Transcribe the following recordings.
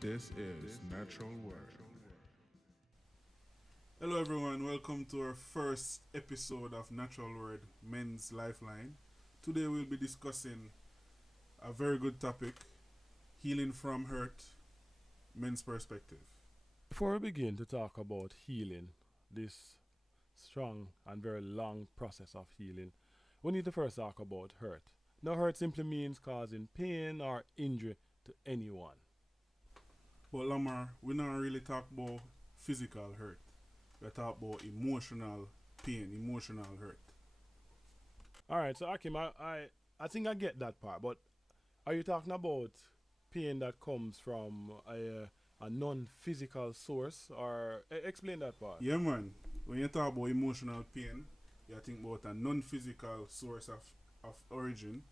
This is Natural Word. Hello everyone, welcome to our first episode of Natural Word Men's Lifeline. Today we'll be discussing a very good topic, healing from hurt, men's perspective. Before we begin to talk about healing, this strong and very long process of healing, we need to first talk about hurt. Now, hurt simply means causing pain or injury to anyone. But Lamar, we not really talk about physical hurt. We talk about emotional pain, emotional hurt. Alright, so Akim, I think I get that part, but are you talking about pain that comes from a non-physical source, or explain that part? Yeah man, when you talk about emotional pain, you think about a non-physical source of origin.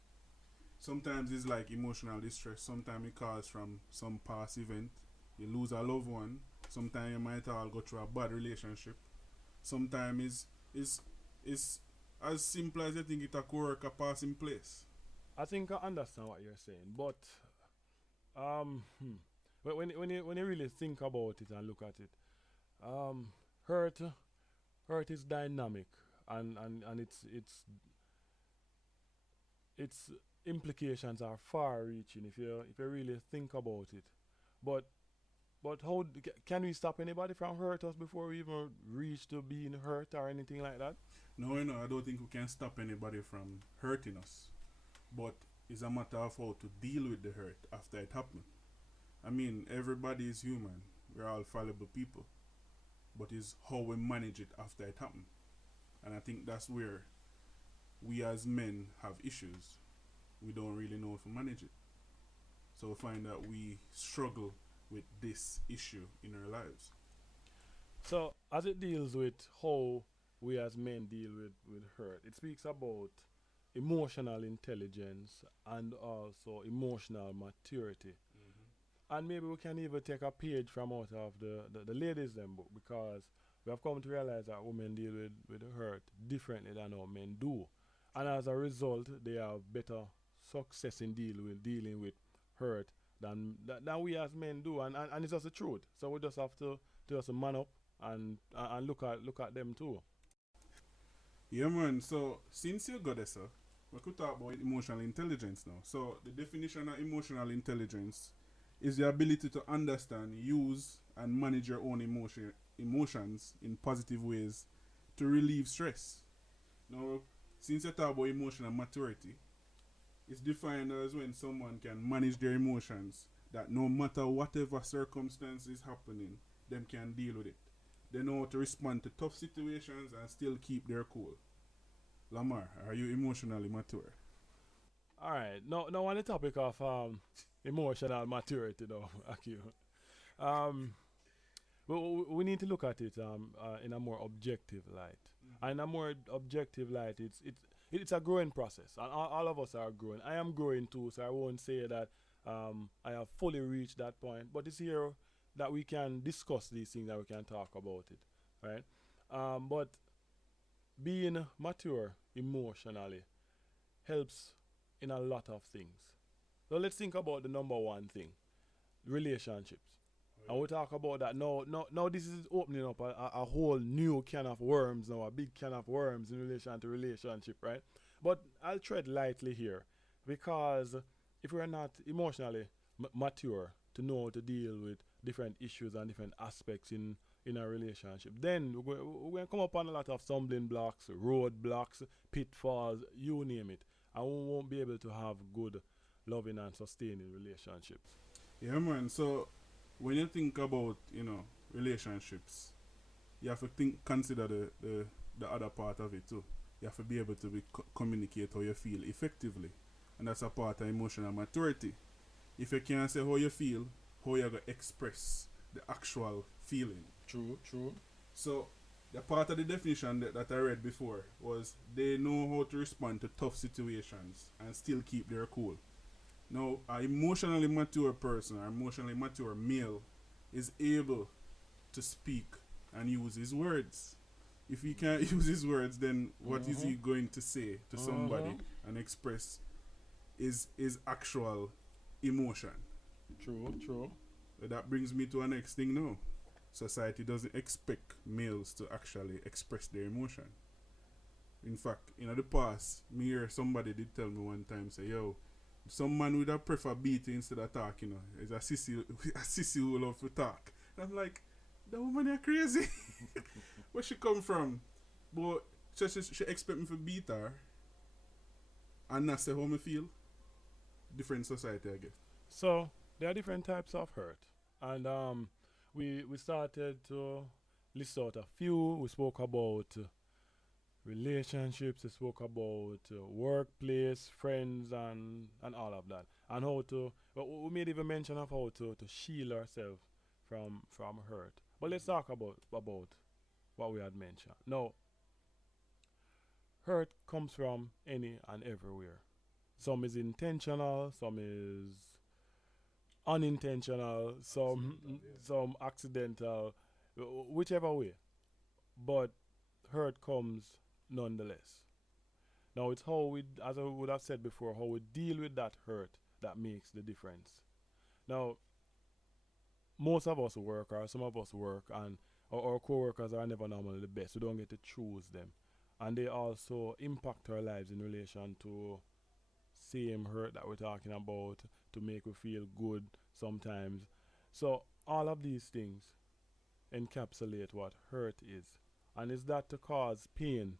Sometimes it's like emotional distress, sometimes it comes from some past event. You lose a loved one, sometimes you might all go through a bad relationship. Sometimes it's as simple as you think it a work a passing place. I think I understand what you're saying, but um, hmm, when you really think about it and look at it, hurt is dynamic, and its implications are far-reaching if you really think about it. But can we stop anybody from hurt us before we even reach to being hurt or anything like that? No, I don't think we can stop anybody from hurting us. But it's a matter of how to deal with the hurt after it happened. I mean, everybody is human. We're all fallible people. But it's how we manage it after it happened. And I think that's where we as men have issues. We don't really know how to manage it. So we find that we struggle with this issue in our lives. So, as it deals with how we as men deal with hurt, it speaks about emotional intelligence and also emotional maturity. And maybe we can even take a page from out of the ladies' them book, because we have come to realize that women deal with the hurt differently than how men do. And as a result, they have better success in dealing with hurt than we as men do. And it's just the truth. So we just have to just man up and look at them too. Yeah, man. So, since you got this, sir, we could talk about emotional intelligence now. So, the definition of emotional intelligence is the ability to understand, use, and manage your own emotions in positive ways to relieve stress. Now, since you talk about emotional maturity, it's defined as when someone can manage their emotions, that no matter whatever circumstance is happening, them can deal with it. They know how to respond to tough situations and still keep their cool. Lamar, are you emotionally mature? All right. Now on the topic of emotional maturity, though, Akio, um, we need to look at it in a more objective light. And in a more objective light, it's a growing process, and all of us are growing. I am growing too, so I won't say that I have fully reached that point. But it's here that we can discuss these things, that we can talk about it, right? But being mature emotionally helps in a lot of things. So let's think about the number one thing: relationships. And we'll talk about that. Now this is opening up a whole new can of worms now, a big can of worms in relation to relationship, right? But I'll tread lightly here, because if we're not emotionally mature to know how to deal with different issues and different aspects in a relationship, then we're going to come upon a lot of stumbling blocks, roadblocks, pitfalls, you name it. And we won't be able to have good, loving and sustaining relationships. Yeah, man. So, when you think about, relationships, you have to consider the other part of it too. You have to be able to communicate how you feel effectively. And that's a part of emotional maturity. If you can't say how you feel, how you're going to express the actual feeling. True. So, the part of the definition that I read before was they know how to respond to tough situations and still keep their cool. Now, an emotionally mature person or emotionally mature male is able to speak and use his words. If he can't use his words, then what is he going to say to somebody and express his actual emotion? True. that brings me to our next thing now. Society doesn't expect males to actually express their emotion. In fact, in the past, me hear somebody did tell me one time, say, yo, some man would have prefer beating instead of talking. It's a sissy, a sissy who love to talk. And I'm like, that woman are crazy. Where she come from? But she expect me to beat her and not say how me feel. Different society, I guess. So there are different types of hurt, and we started to list out a few. We spoke about relationships. We spoke about workplace, friends, and all of that, and how to. But we made even mention of how to shield ourselves from hurt. But let's talk about what we had mentioned. Now, hurt comes from any and everywhere. Some is intentional, some is unintentional, some accidental, whichever way. But hurt comes nonetheless. Now it's how we, as I would have said before, how we deal with that hurt that makes the difference. Now, most of us work, or some of us work, and our co-workers are never normally the best. We don't get to choose them, and they also impact our lives in relation to same hurt that we're talking about, to make we feel good sometimes. So all of these things encapsulate what hurt is. And is that to cause pain,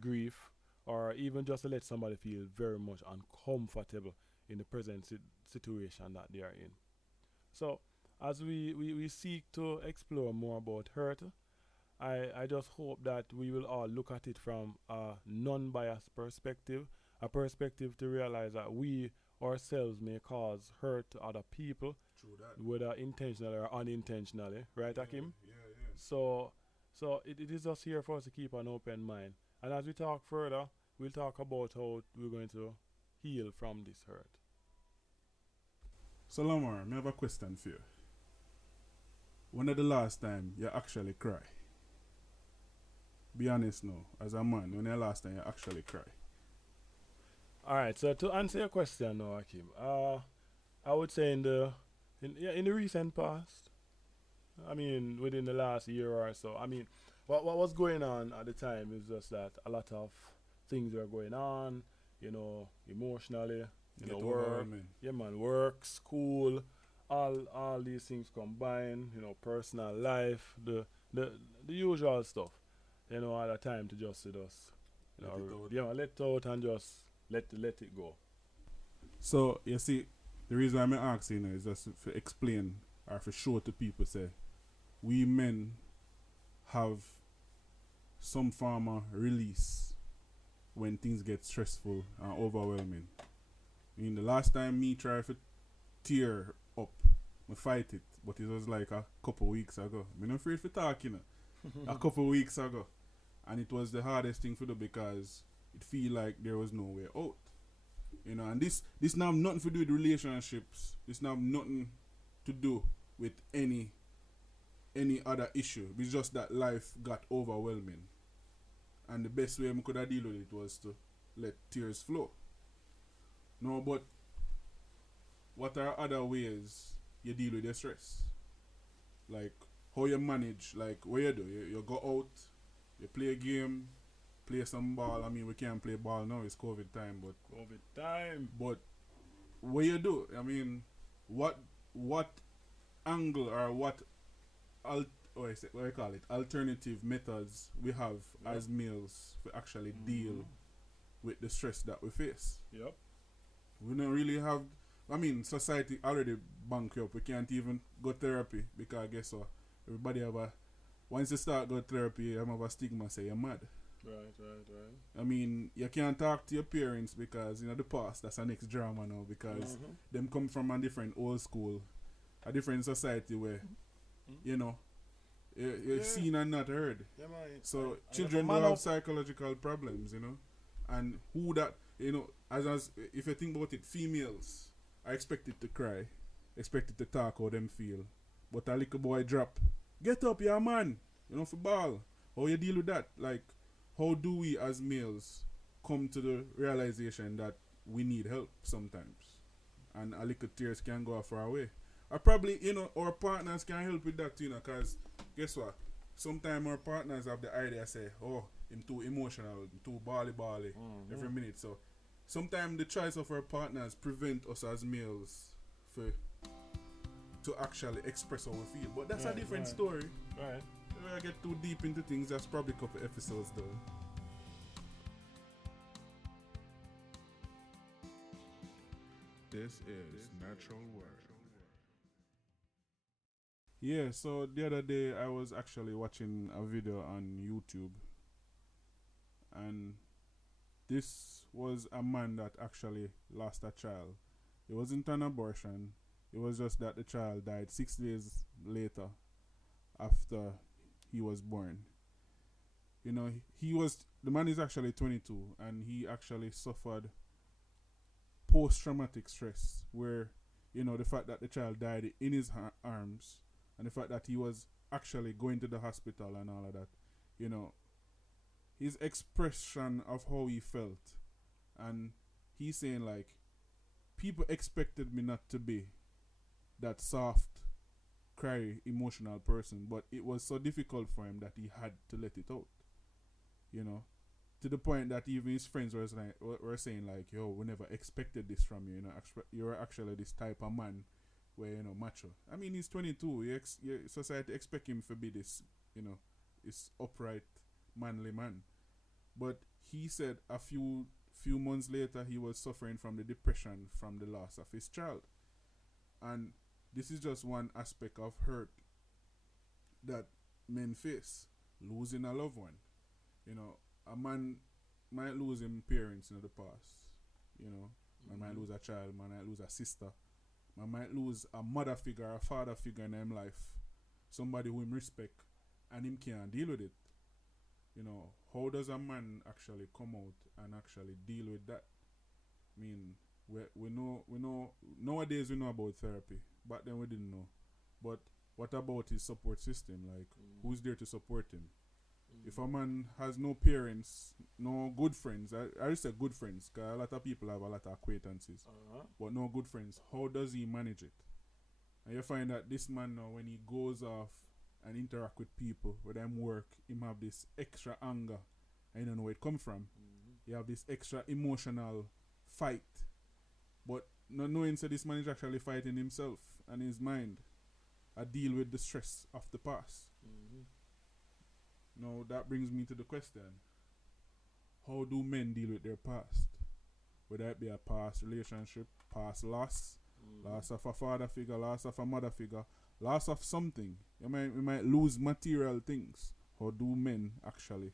grief, or even just to let somebody feel very much uncomfortable in the present situation that they are in. So as we seek to explore more about hurt, I just hope that we will all look at it from a non-biased perspective, a perspective to realize that we ourselves may cause hurt to other people, whether intentionally or unintentionally, right, Akim? Yeah. So it is just here for us to keep an open mind. And as we talk further, we'll talk about how we're going to heal from this hurt. So Lamar, I have a question for you. When is the last time you actually cry? Be honest now, as a man, when is the last time you actually cry? Alright, so to answer your question now, Akim, I would say in the recent past, I mean within the last year or so, I mean what was going on at the time is just that a lot of things were going on, emotionally, work, school, all these things combined, personal life, the usual stuff, at a time to just let out and just let it go. So you see, the reason I'm asking is just to explain or to show to people, say we men have some form of release when things get stressful and overwhelming. I mean, the last time me tried to tear up, I fight it, but it was like a couple weeks ago. I'm not afraid for talking, a couple weeks ago, and it was the hardest thing to do because it feel like there was no way out. And this now have nothing to do with relationships. This now have nothing to do with any other issue. It's just that life got overwhelming. And the best way I could have deal with it was to let tears flow. No, but what are other ways you deal with your stress? Like how you manage, like what you do? You go out, you play a game, play some ball. I mean, we can't play ball now, it's COVID time, but But what you do? I mean, what angle or what I call it, alternative methods we have as males to actually deal with the stress that we face? Yep. We don't really have. I mean, society already bank you up. We can't even go therapy because guess what? Everybody have a. Once you start go therapy, you have a stigma say you're mad. Right. I mean, you can't talk to your parents because the past, that's a next drama now because them come from a different old school, a different society where you're seen and not heard. Yeah, man. So children don't have psychological problems, and who that as if you think about it, females are expected to cry, expected to talk how them feel, but a little boy drop, get up, you're a man, for ball. How you deal with that? Like, how do we as males come to the realization that we need help sometimes, and a little tears can go far away? Or probably, our partners can help with that, because guess what? Sometimes our partners have the idea, say, oh, I'm too emotional, I'm too bally every minute. So sometimes the choice of our partners prevent us as males to actually express how we feel. But that's a different story. Right. If I get too deep into things, that's probably a couple episodes down. This is Natural World. Yeah, so the other day I was actually watching a video on YouTube, and this was a man that actually lost a child. It wasn't an abortion, it was just that the child died 6 days later after he was born. The man is actually 22, and he actually suffered post-traumatic stress, where, the fact that the child died in his arms, and the fact that he was actually going to the hospital and all of that, his expression of how he felt. And he's saying, like, people expected me not to be that soft, cry, emotional person, but it was so difficult for him that he had to let it out. To the point that even his friends were saying, like, yo, we never expected this from you. You're actually this type of man where, macho. I mean, he's 22. Society expect him to be this, this upright, manly man. But he said a few months later he was suffering from the depression from the loss of his child. And this is just one aspect of hurt that men face, losing a loved one. A man might lose his parents in the past. Man might lose a child, man might lose a sister, man might lose a mother figure, a father figure in his life, somebody who him respect, and him can't deal with it. How does a man actually come out and actually deal with that? I mean, we know nowadays we know about therapy. Back then we didn't know. But what about his support system? Like, who's there to support him? If a man has no parents, no good friends, I just say good friends, because a lot of people have a lot of acquaintances, but no good friends, how does he manage it? And you find that this man now, when he goes off and interact with people, with them work, him have this extra anger, and you don't know where it come from. You have this extra emotional fight, but not knowing that this man is actually fighting himself and his mind, I deal with the stress of the past. Now that brings me to the question: how do men deal with their past? Whether it be a past relationship, past loss, loss of a father figure, loss of a mother figure, loss of something. We might lose material things. How do men actually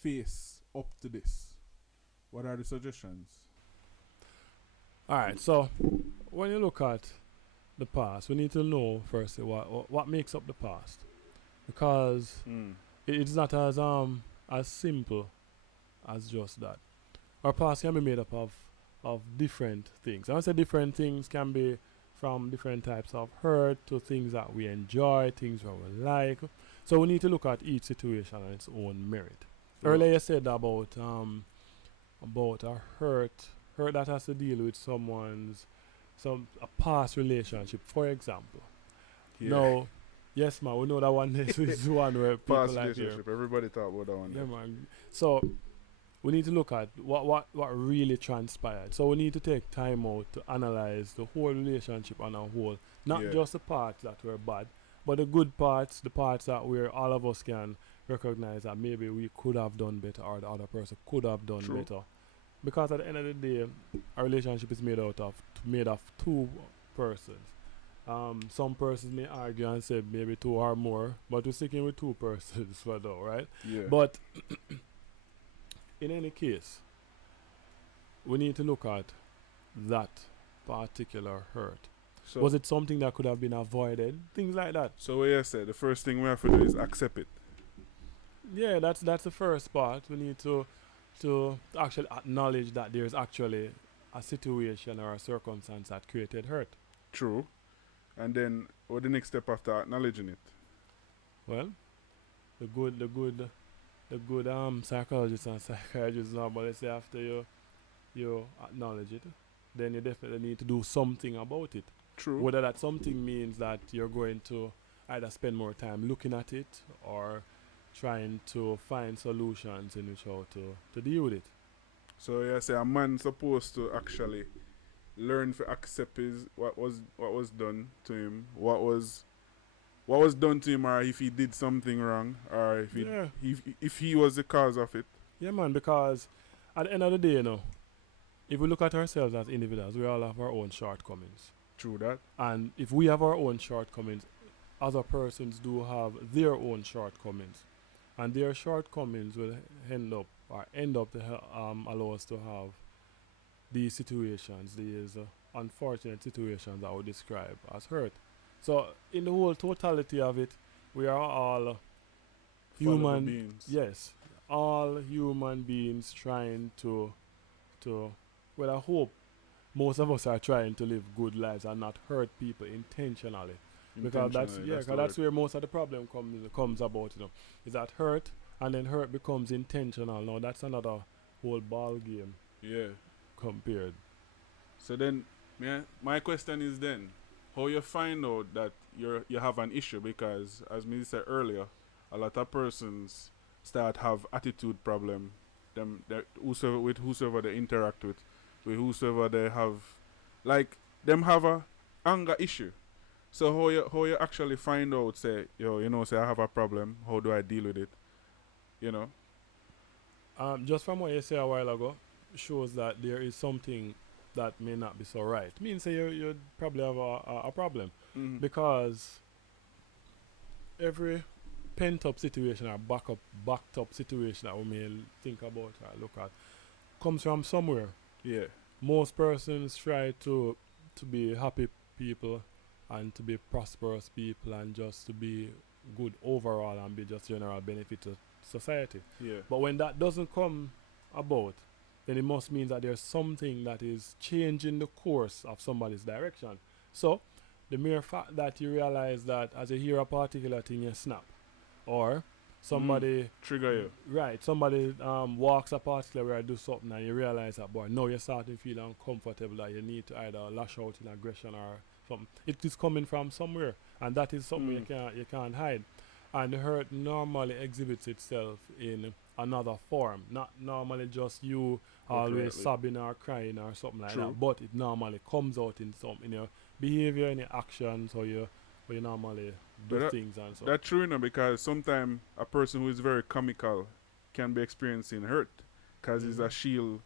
face up to this? What are the suggestions? Alright, so when you look at the past, we need to know firstly what makes up the past. Because it's not as simple as just that. Our past can be made up of different things. I want to say different things can be from different types of hurt to things that we enjoy, things that we like. So we need to look at each situation on its own merit. Earlier you said about a hurt that has to deal with a past relationship, for example. Now, yes, man, we know that one is one where people Past like relationship. Everybody talk about that one. Yeah, man. So we need to look at what really transpired. So we need to take time out to analyze the whole relationship on a whole, not just the parts that were bad, but the good parts, the parts that where all of us can recognize that maybe we could have done better or the other person could have done better. Because at the end of the day, our relationship is made of two persons. Some persons may argue and say maybe two or more, but we're sticking with two persons for now, right? Yeah. But in any case, we need to look at that particular hurt. So Was it something that could have been avoided? Things like that. So what you said, the first thing we have to do is accept it. Yeah, that's the first part. We need to actually acknowledge that there's actually a situation or a circumstance that created hurt. True. And then what the next step after acknowledging it? Well, the good psychologists and psychiatrists normally say after you acknowledge it, then you definitely need to do something about it. True. Whether that something means that you're going to either spend more time looking at it or trying to find solutions in which how to deal with it. So you say a man supposed to actually learn to accept his what was done to him, what was done to him, or if he did something wrong, or if he was the cause of it. Yeah, man, because at the end of the day, if we look at ourselves as individuals, we all have our own shortcomings. True that. And if we have our own shortcomings, other persons do have their own shortcomings. And their shortcomings will end up to allow us to have these situations, these unfortunate situations that I would describe as hurt. So in the whole totality of it, we are all human beings. Yes, all human beings trying to well, I hope most of us are trying to live good lives and not hurt people intentionally. Because that's where most of the problem comes about, is that hurt, and then hurt becomes intentional. Now that's another whole ball game. Yeah. Compared. So then, my question is then, how you find out that you have an issue? Because as me said earlier, a lot of persons start have attitude problem. Whosoever they interact with whosoever they have, like them have a anger issue. So how you actually find out, say, say I have a problem, how do I deal with it? Just from what you said a while ago, shows that there is something that may not be so right. Means say you probably have a problem. Mm-hmm. Because every pent up situation or backed up situation that we may think about or look at comes from somewhere. Yeah. Most persons try to be happy people and to be prosperous people and just to be good overall and be just general benefit to society. Yeah. But when that doesn't come about, then it must mean that there's something that is changing the course of somebody's direction. So the mere fact that you realize that as you hear a particular thing you snap, or somebody trigger you. Right, somebody walks a particular way or do something and you realize that, boy, now you're starting to feel uncomfortable, that you need to either lash out in aggression or something. It is coming from somewhere, and that is something you can't hide. And the hurt normally exhibits itself in another form, not normally just you always sobbing or crying or something like that, but it normally comes out in your behavior and your actions, or you normally do things and so. That's true, because sometimes a person who is very comical can be experiencing hurt because it's a shield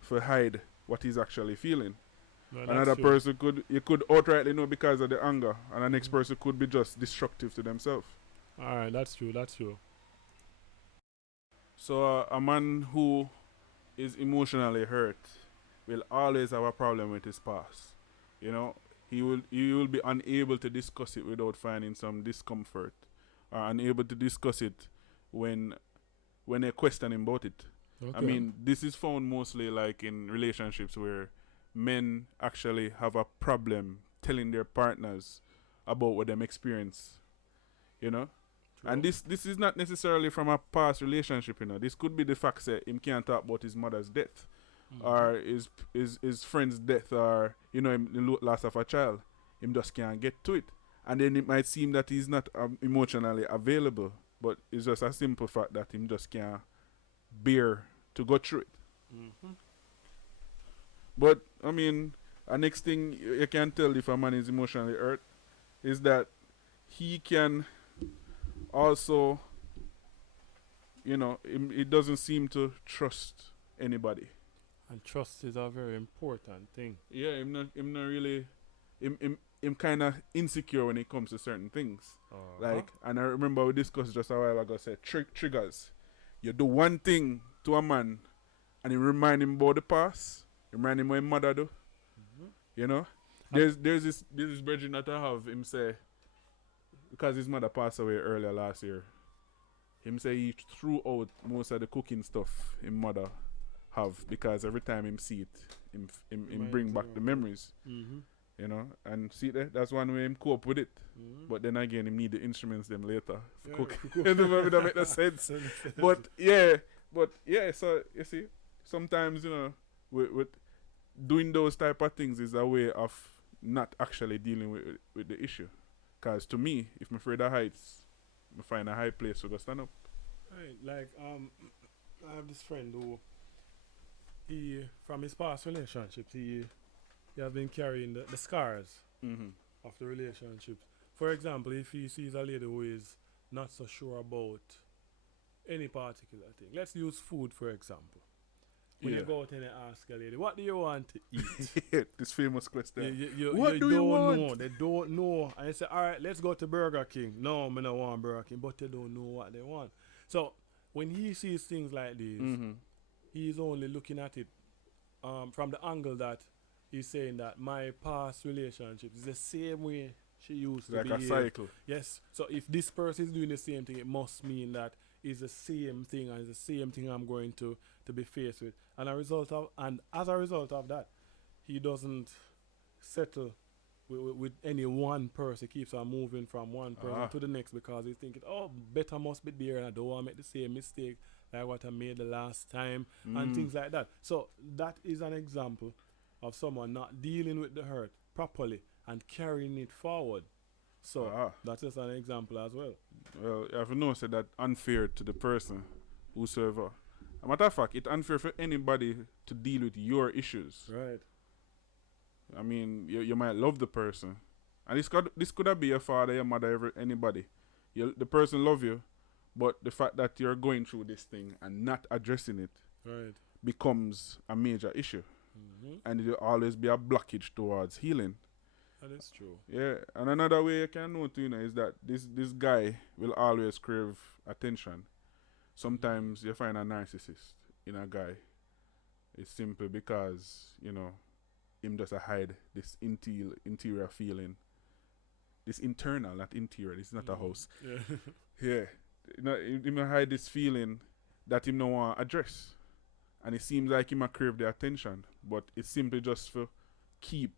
for hide what he's actually feeling. No, another person could outrightly know because of the anger, and the next person could be just destructive to themselves. Alright, that's true. So a man who is emotionally hurt will always have a problem with his past. He will be unable to discuss it without finding some discomfort, or unable to discuss it when they question him about it. Okay. I mean, this is found mostly like in relationships where men actually have a problem telling their partners about what them experience. True. And this is not necessarily from a past relationship. This could be the fact that him can't talk about his mother's death, or his friend's death, or him loss of a child. Him just can't get to it, and then it might seem that he's not emotionally available, but it's just a simple fact that him just can't bear to go through it. But I mean, the next thing you can tell if a man is emotionally hurt is that he can also, it doesn't seem to trust anybody. And trust is a very important thing. Yeah, him not really, him kind of insecure when it comes to certain things. And I remember we discussed just a while ago, said triggers. You do one thing to a man, and you remind him about the past. Remind him what his mother do. There's this virgin that I have. Him say, because his mother passed away earlier last year, him say he threw out most of the cooking stuff his mother have, because every time him see it, him bring back the memories. And see that's one way him cope with it. But then again, him need the instruments them later for cook. That make no sense. but yeah, so you see, sometimes with doing those type of things is a way of not actually dealing with the issue. Cause to me, if I'm afraid of heights, I find a high place to go stand up. Right, like I have this friend who he from his past relationships he has been carrying the scars Mm-hmm. of the relationships. For example, if he sees a lady who is not so sure about any particular thing, let's use food for example. When you go out and you ask a lady, what do you want to eat? This famous question. What do you don't want? know. They don't know. And you say, all right, let's go to Burger King. No, I don't want Burger King, but they don't know what they want. So when he sees things like these, Mm-hmm. he's only looking at it from the angle that he's saying that my past relationship is the same way she used to Like behave. a cycle. Yes. So if this person is doing the same thing, it must mean that it's the same thing and it's the same thing I'm going to be faced with. And as a result of that, he doesn't settle with any one person. He keeps on moving from one person to the next because he's thinking, oh, better must be there and I don't want to make the same mistake like what I made the last time and things like that. So that is an example of someone not dealing with the hurt properly and carrying it forward. So that's just an example as well. Well, you have to know that unfair to the person whosoever. A matter of fact, it's unfair for anybody to deal with your issues. Right. I mean, you might love the person, and this could have be your father, your mother, anybody. The person love you, but the fact that you're going through this thing and not addressing it Right. becomes a major issue, Mm-hmm. and it'll always be a blockage towards healing. That is true. Yeah, and another way you can know too, is that this guy will always crave attention. Sometimes you find a narcissist in a guy. It's simply because, him just hide this interior feeling. This internal, not interior. This is not a house. Yeah. Yeah. Him hide this feeling that him no want to address. And it seems like him a crave the attention. But it's simply just for keep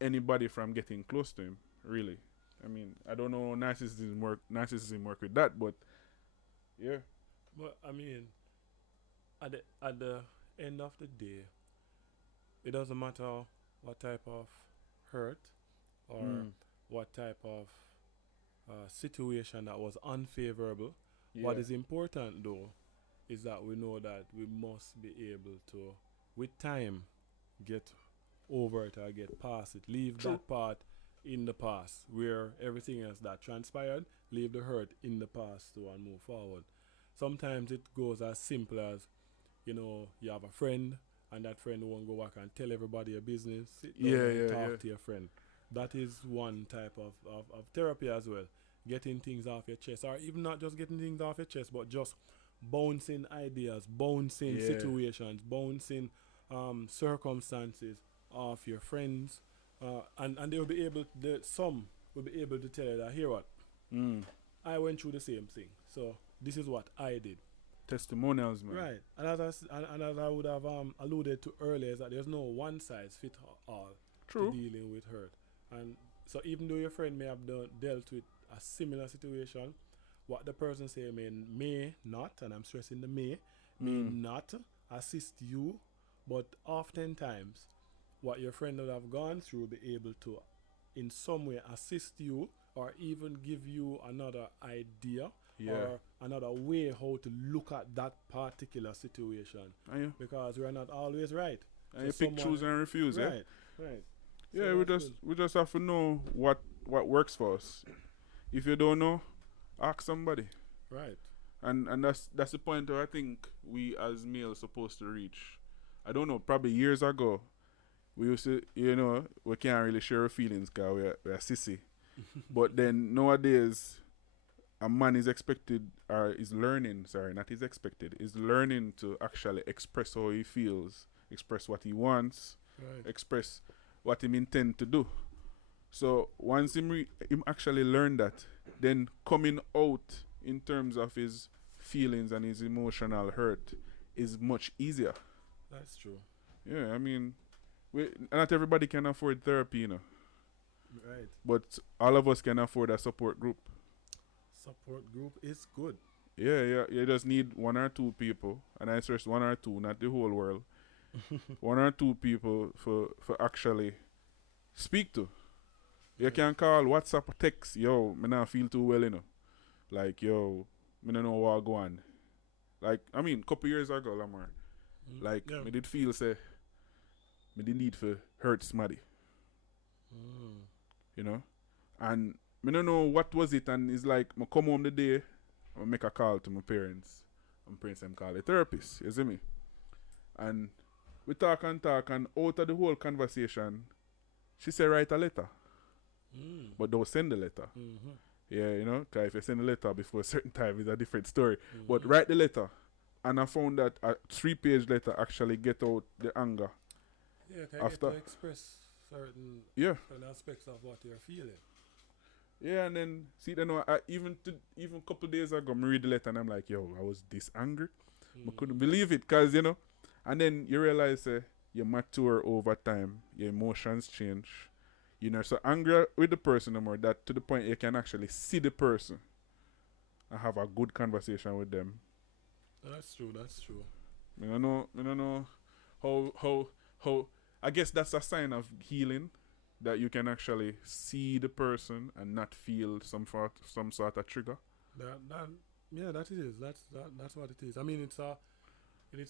anybody from getting close to him, really. I mean, I don't know how narcissism work with that, but yeah. But I mean, at the end of the day, it doesn't matter what type of hurt or what type of situation that was unfavorable. What is important though is that we know that we must be able to, with time, get over it or get past it. Leave that part in the past where everything else that transpired, leave the hurt in the past too and move forward. Sometimes it goes as simple as, you have a friend and that friend won't go back and tell everybody your business. Sit down and talk to your friend. That is one type of therapy as well. Getting things off your chest, or even not just getting things off your chest, but just bouncing ideas, bouncing situations, bouncing circumstances off your friends. And they will be able, some will be able to tell you that, here what, I went through the same thing. So this is what I did. Testimonials, man. Right. And as I would have alluded to earlier, is that there's no one size fit all to dealing with hurt. And so even though your friend may have dealt with a similar situation, what the person say may not, and I'm stressing the may not assist you, but oftentimes what your friend would have gone through will be able to in some way assist you or even give you another idea or another way how to look at that particular situation. Because we're not always right. And you pick, choose and refuse, right. Yeah, So we just have to know what works for us. If you don't know, ask somebody. Right. And that's the point where I think we as males supposed to reach. I don't know, probably years ago, we used to, we can't really share our feelings because we're sissy. But then nowadays, a man is expected, or is learning, is learning to actually express how he feels, express what he wants, express what he intend to do. So once him actually learn that, then coming out in terms of his feelings and his emotional hurt is much easier. That's true. Yeah, I mean, not everybody can afford therapy, Right. But all of us can afford a support group. Support group is good. Yeah. You just need one or two people, and I stress one or two, not the whole world. One or two people for actually speak to. You can call, WhatsApp, or text. Yo, me not feel too well, you know. Like, yo, me don't know what go on. Like, I mean, couple years ago, Lamar. Like, me did feel, say, me did need for hurt somebody. You know? And me don't know what was it, and it's like, me come home the day, I make a call to my parents. My parents them call a therapist, you see me? And we talk, and out of the whole conversation, she said write a letter. But don't send the letter. Yeah, you know, because if you send a letter before a certain time, it's a different story. But write the letter. And I found that a 3-page letter actually get out the anger. Yeah, can after you get to express certain aspects of what you're feeling. Yeah, and then, see, then even a couple days ago, I read the letter and I'm like, yo, I was this angry. I couldn't believe it, because, you know, and then you realize you mature over time, your emotions change. You know, so angry with the person no more, that to the point you can actually see the person and have a good conversation with them. That's true. I don't know how I guess that's a sign of healing, that you can actually see the person and not feel some sort of trigger. That it is. That's what it is. I mean, it's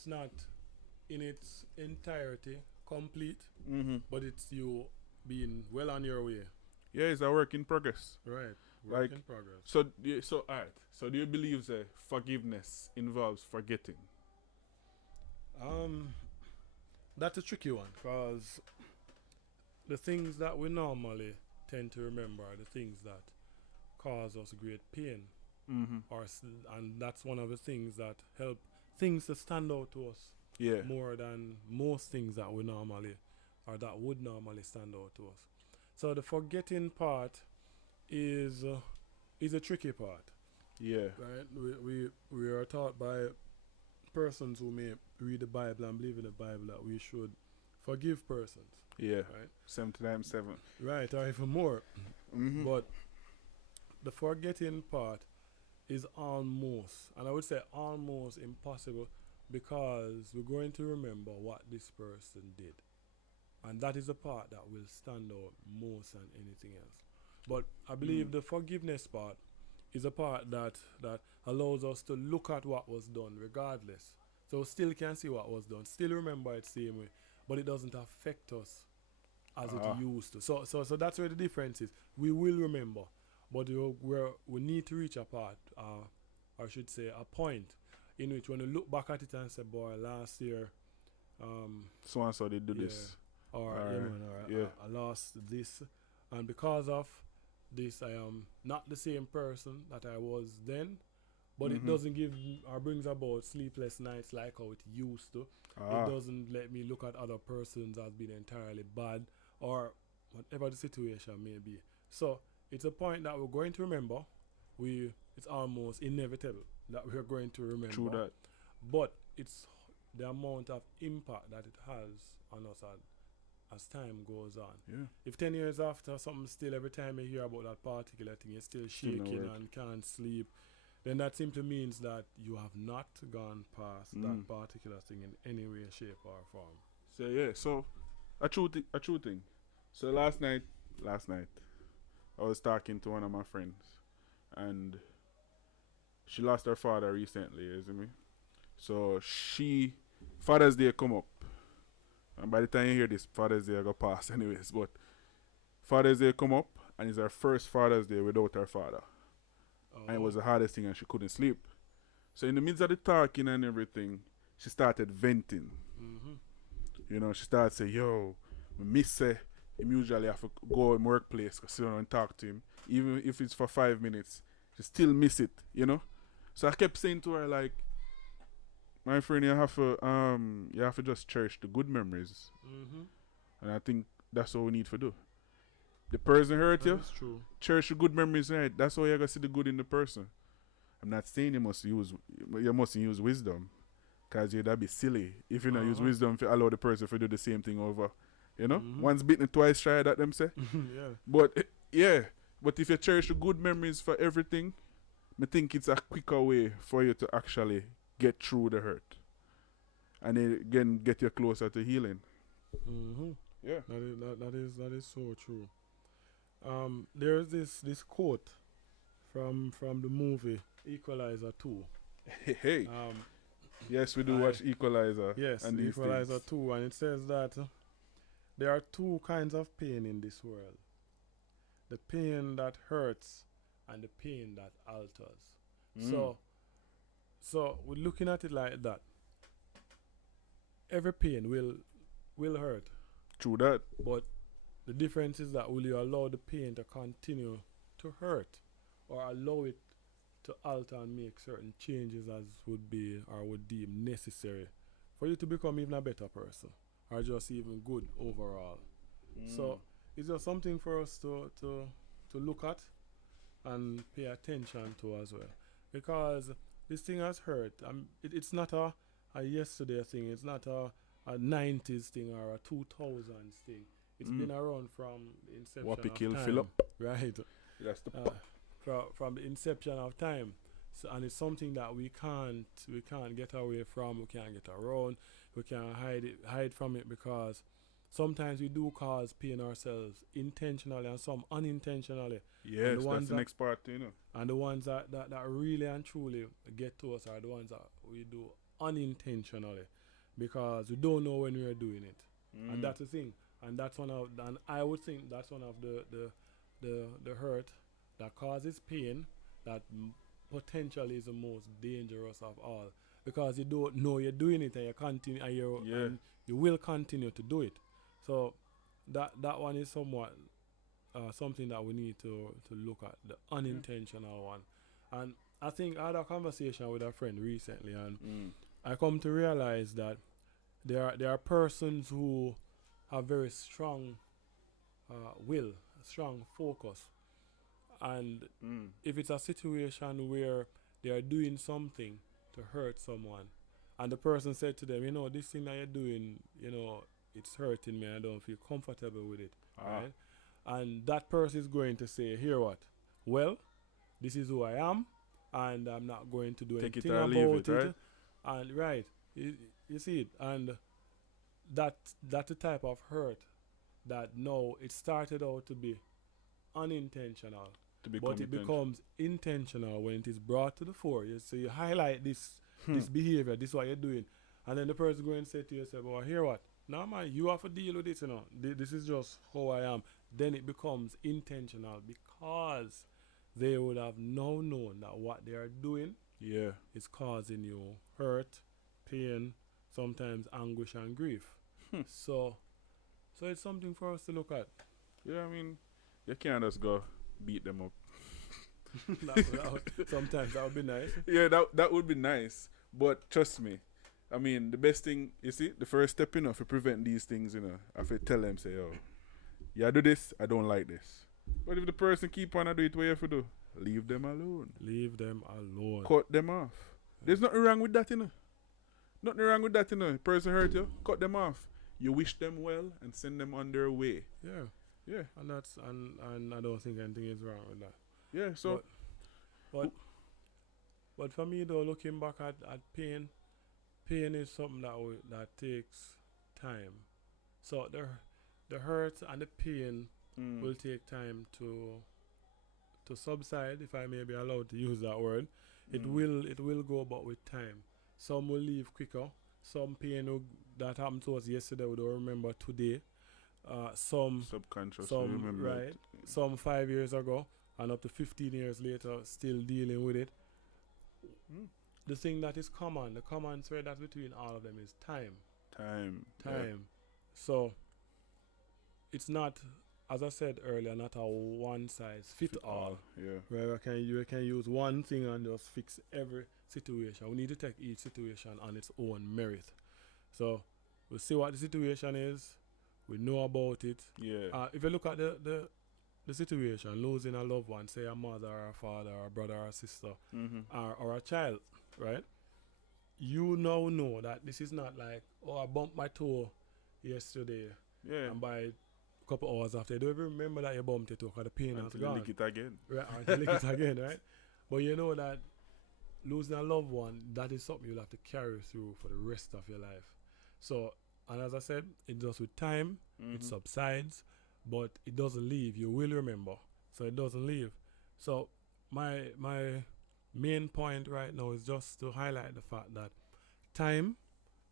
not in its entirety complete, but it's you being well on your way. Yeah, it's a work in progress. Right. Work in progress. So alright. So do you believe that forgiveness involves forgetting? That's a tricky one, because the things that we normally tend to remember are the things that cause us great pain. And that's one of the things that help things to stand out to us more than most things that we normally, or that would normally stand out to us. So the forgetting part is a tricky part. Yeah. Right? We are taught by persons who may read the Bible and believe in the Bible that we should forgive persons. Yeah. Right? 7 times 7. Right, or even more. But the forgetting part is almost, and I would say almost impossible, because we're going to remember what this person did. And that is the part that will stand out most than anything else. But I believe the forgiveness part is a part that allows us to look at what was done regardless. So still can see what was done, still remember it same way, but it doesn't affect us as it used to. So that's where the difference is. We will remember, but we need to reach a part, or I should say a point, in which when you look back at it and say, boy, last year, so and so they do this. I lost this, and because of this, I am not the same person that I was then, but it doesn't give or brings about sleepless nights like how it used to. It doesn't let me look at other persons as being entirely bad, or whatever the situation may be. So it's a point that we're going to remember. It's almost inevitable that we're going to remember. True that. But it's the amount of impact that it has on us as time goes on. Yeah. If 10 years after something still, every time you hear about that particular thing, you're still shaking and can't sleep, then that simply means that you have not gone past that particular thing in any way, shape, or form. So yeah, so a true thing. So last night, I was talking to one of my friends, and she lost her father recently, you see me? So Father's Day come up. And by the time you hear this, Father's Day I go pass anyways. But Father's Day come up, and it's her first Father's Day without her father. And it was the hardest thing, and she couldn't sleep. So in the midst of the talking and everything, she started venting. You know, she started saying, yo, I miss him usually have to go in workplace and talk to him. Even if it's for 5 minutes, she still miss it, you know? So I kept saying to her, like, my friend, you have to just cherish the good memories. And I think that's what we need to do. The person hurt you. That's true. Cherish the good memories, right? That's how you're gonna see the good in the person. I'm not saying you must use wisdom, because that'd be silly if you not use wisdom to allow the person to do the same thing over. You know, once bitten, twice shy, that them say. But if you cherish the good memories for everything, I think it's a quicker way for you to actually get through the hurt, and again get you closer to healing. Yeah. That is so true. There's this quote from the movie Equalizer 2. Hey. Um, Yes, we do I- watch Equalizer. yes, and these Equalizer things. 2, and it says that there are two kinds of pain in this world: the pain that hurts and the pain that alters. Mm. So we're looking at it like that. Every pain will hurt, True that. but the difference is that will you allow the pain to continue to hurt, or allow it to alter and make certain changes as would be or would deem necessary for you to become even a better person, or just even good overall. So it's just something for us to look at and pay attention to as well, because this thing has hurt. It's not a yesterday thing. It's not a 90s thing or a 2000s thing. It's been around from the inception Whoopi of kill time. Philip. Right. That's the From the inception of time. So, and it's something that we can't get away from. We can't get around. We can't hide from it, because sometimes we do cause pain ourselves intentionally and some unintentionally. yes, the that's ones the that- next part, you know. And the ones that really and truly get to us are the ones that we do unintentionally, because we don't know when we are doing it. And that's the thing. And that's and I would think that's one of the hurt that causes pain that potentially is the most dangerous of all, because you don't know you're doing it and you continue and you will continue to do it. So that one is somewhat something that we need to look at, the unintentional one. And I think I had a conversation with a friend recently, and I come to realize that there are persons who have very strong will, strong focus, and if it's a situation where they are doing something to hurt someone, and the person said to them, this thing that you're doing, it's hurting me, I don't feel comfortable with it, right? And that person is going to say, here what? Well, this is who I am, and I'm not going to do Take it anything or about leave it, right? And right, you see it, and that's the type of hurt that now it started out to be unintentional, but it becomes intentional when it is brought to the fore. So you highlight this behavior, this is what you're doing, and then the person going to say to yourself, well, hear what? No, man, you have to deal with this, This is just how I am. Then it becomes intentional, because they would have now known that what they are doing is causing you hurt, pain, sometimes anguish and grief. So it's something for us to look at. Yeah, I mean, you can't just go beat them up. Sometimes that would be nice. Yeah, that would be nice. But trust me, I mean, the best thing, you see, the first step, to prevent these things, I have to tell them, say, oh, yeah, do this, I don't like this. But if the person keep on to do it, what you have to do? Leave them alone. Leave them alone. Cut them off. There's nothing wrong with that, Nothing wrong with that, The person hurt you, cut them off. You wish them well and send them on their way. Yeah. Yeah. And that's and I don't think anything is wrong with that. Yeah, so but for me though, looking back at pain is something that takes time. So the hurt and the pain will take time to subside, if I may be allowed to use that word. It will go about with time. Some will leave quicker. Some pain that happened to us yesterday we don't remember today. Some subconscious, remember, right? Some 5 years ago, and up to 15 years later, still dealing with it. The thing that is common, the common thread that's between all of them is time. Time. Yeah. So it's not, as I said earlier, not a one size fit all. Yeah. Where you can use one thing and just fix every situation. We need to take each situation on its own merit. So we'll see what the situation is. We know about it. Yeah. If you look at the situation, losing a loved one, say a mother or a father or a brother or a sister or a child, right? You now know that this is not like, I bumped my toe yesterday. Yeah. And by a couple hours after, you don't even remember that you bumped your toe because the pain has Until gone. you lick it again. Right, until you lick it again, right? But you know that losing a loved one, that is something you'll have to carry through for the rest of your life. So And as I said, it does with time, it Mhm. subsides, but it doesn't leave. You will remember. So it doesn't leave. So my main point right now is just to highlight the fact that time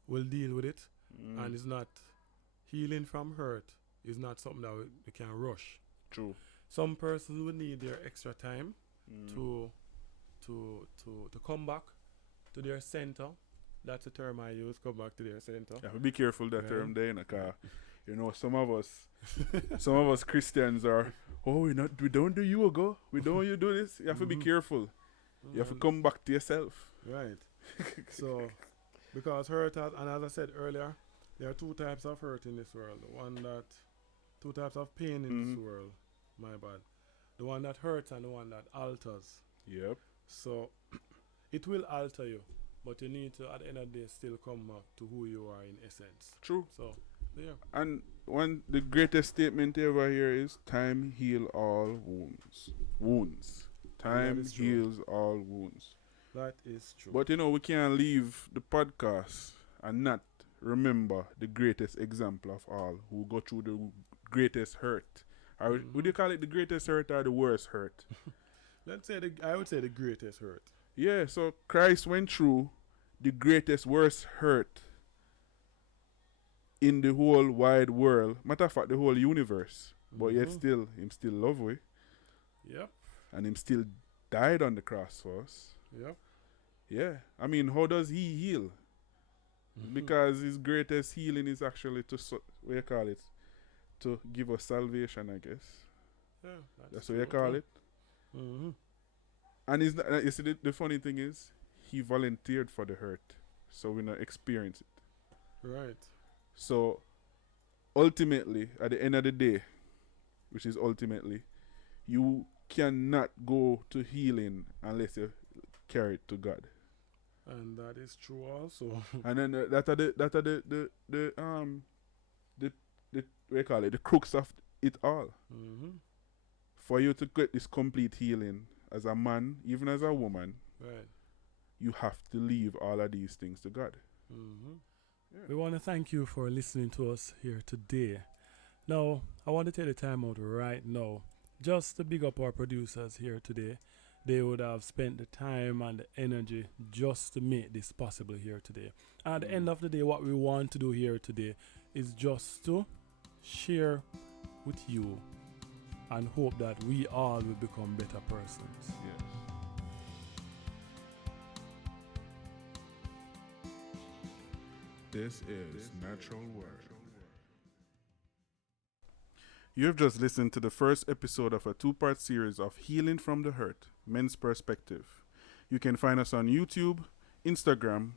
will deal with it, and it's not healing from hurt is not something that we can rush. True. Some persons will need their extra time Mm. to come back to their center. That's the term I use, come back to their center. Yeah, be careful that Right. term there, because you know some of us Christians are, oh, we don't do yoga, we don't you do this. You have to be Mhm. careful. You have to And- come back to yourself. Right. So, because hurt has, and as I said earlier, there are two types of hurt in this world. Two types of pain in this Mhm. world. My bad. The one that hurts and the one that alters. Yep. So, it will alter you, but you need to, at the end of the day, still come back to who you are in essence. True. So, yeah. And the greatest statement ever here is time heal all wounds. Wounds. Time is true. heals all wounds. That is true. But you know, we can't leave the podcast and not remember the greatest example of all who go through the greatest hurt. Or would you call it the greatest hurt or the worst hurt? Let's say I would say the greatest hurt. Yeah, so Christ went through the greatest worst hurt in the whole wide world. Matter of fact, the whole universe. But yet Mhm. him still love we. Yep. And him still died on the cross for us. Yep. Yeah. I mean, how does he heal? Mhm. Because his greatest healing is actually what you call it? To give us salvation, I guess. Yeah, That's what you call it. Mm-hmm. And you see, the funny thing is, he volunteered for the hurt. So we not experience it. Right. So ultimately, at the end of the day, which is ultimately, you cannot go to healing unless you carry it to God. And that is true also. And then that are the what you call it, the crux of it all. Mm-hmm. For you to get this complete healing as a man, even as a woman, Right. you have to leave all of these things to God. Mm-hmm. Yeah. We want to thank you for listening to us here today. Now, I want to take the time out right now just to big up our producers here today. They would have spent the time and the energy just to make this possible here today. At the end of the day, what we want to do here today is just to share with you and hope that we all will become better persons. Yes. This is Natural Word. You have just listened to the first episode of a 2-part series of Healing from the Hurt, Men's Perspective. You can find us on YouTube, Instagram,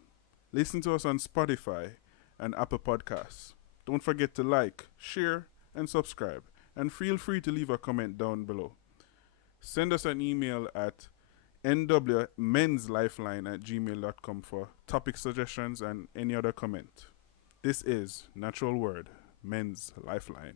listen to us on Spotify and Apple Podcasts. Don't forget to like, share, and subscribe, and feel free to leave a comment down below. Send us an email at nwmenslifeline@gmail.com for topic suggestions and any other comment. This is Natural Word, Men's Lifeline.